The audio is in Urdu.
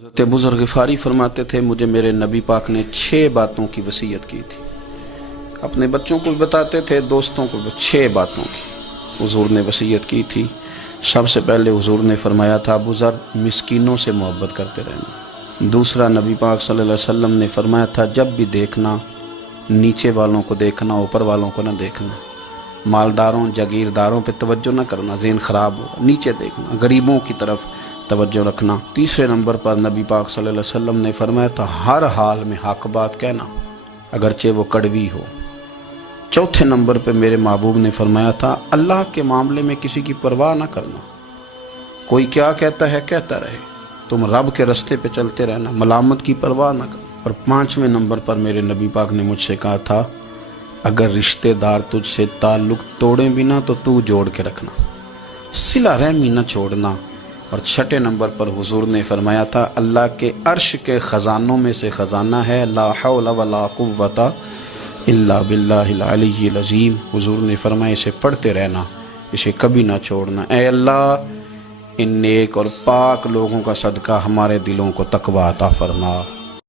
حضرت ابو ذر غفاری فرماتے تھے مجھے میرے نبی پاک نے 6 باتوں کی وصیت کی تھی. اپنے بچوں کو بھی بتاتے تھے، دوستوں کو بھی. 6 باتوں کی حضور نے وصیت کی تھی. سب سے پہلے حضور نے فرمایا تھا ابو ذر مسکینوں سے محبت کرتے رہنا. دوسرا نبی پاک صلی اللہ علیہ وسلم نے فرمایا تھا جب بھی دیکھنا نیچے والوں کو دیکھنا، اوپر والوں کو نہ دیکھنا. مالداروں جاگیرداروں پہ توجہ نہ کرنا، ذہن خراب ہوگا. نیچے دیکھنا، غریبوں کی طرف توجہ رکھنا. تیسرے نمبر پر نبی پاک صلی اللہ علیہ وسلم نے فرمایا تھا ہر حال میں حق بات کہنا اگرچہ وہ کڑوی ہو. چوتھے نمبر پہ میرے محبوب نے فرمایا تھا اللہ کے معاملے میں کسی کی پرواہ نہ کرنا. کوئی کیا کہتا ہے کہتا رہے، تم رب کے رستے پہ چلتے رہنا، ملامت کی پرواہ نہ کرنا. اور 5ویں نمبر پر میرے نبی پاک نے مجھ سے کہا تھا اگر رشتہ دار تجھ سے تعلق توڑیں بھی نہ تو جوڑ کے رکھنا، صلہ رحمی نہ چھوڑنا. اور 6 نمبر پر حضور نے فرمایا تھا اللہ کے عرش کے خزانوں میں سے خزانہ ہے لا حول ولا قوت الا باللہ العلی العظیم. حضور نے فرمایا اسے پڑھتے رہنا، اسے کبھی نہ چھوڑنا. اے اللہ ان نیک اور پاک لوگوں کا صدقہ ہمارے دلوں کو تقویٰ عطا فرما.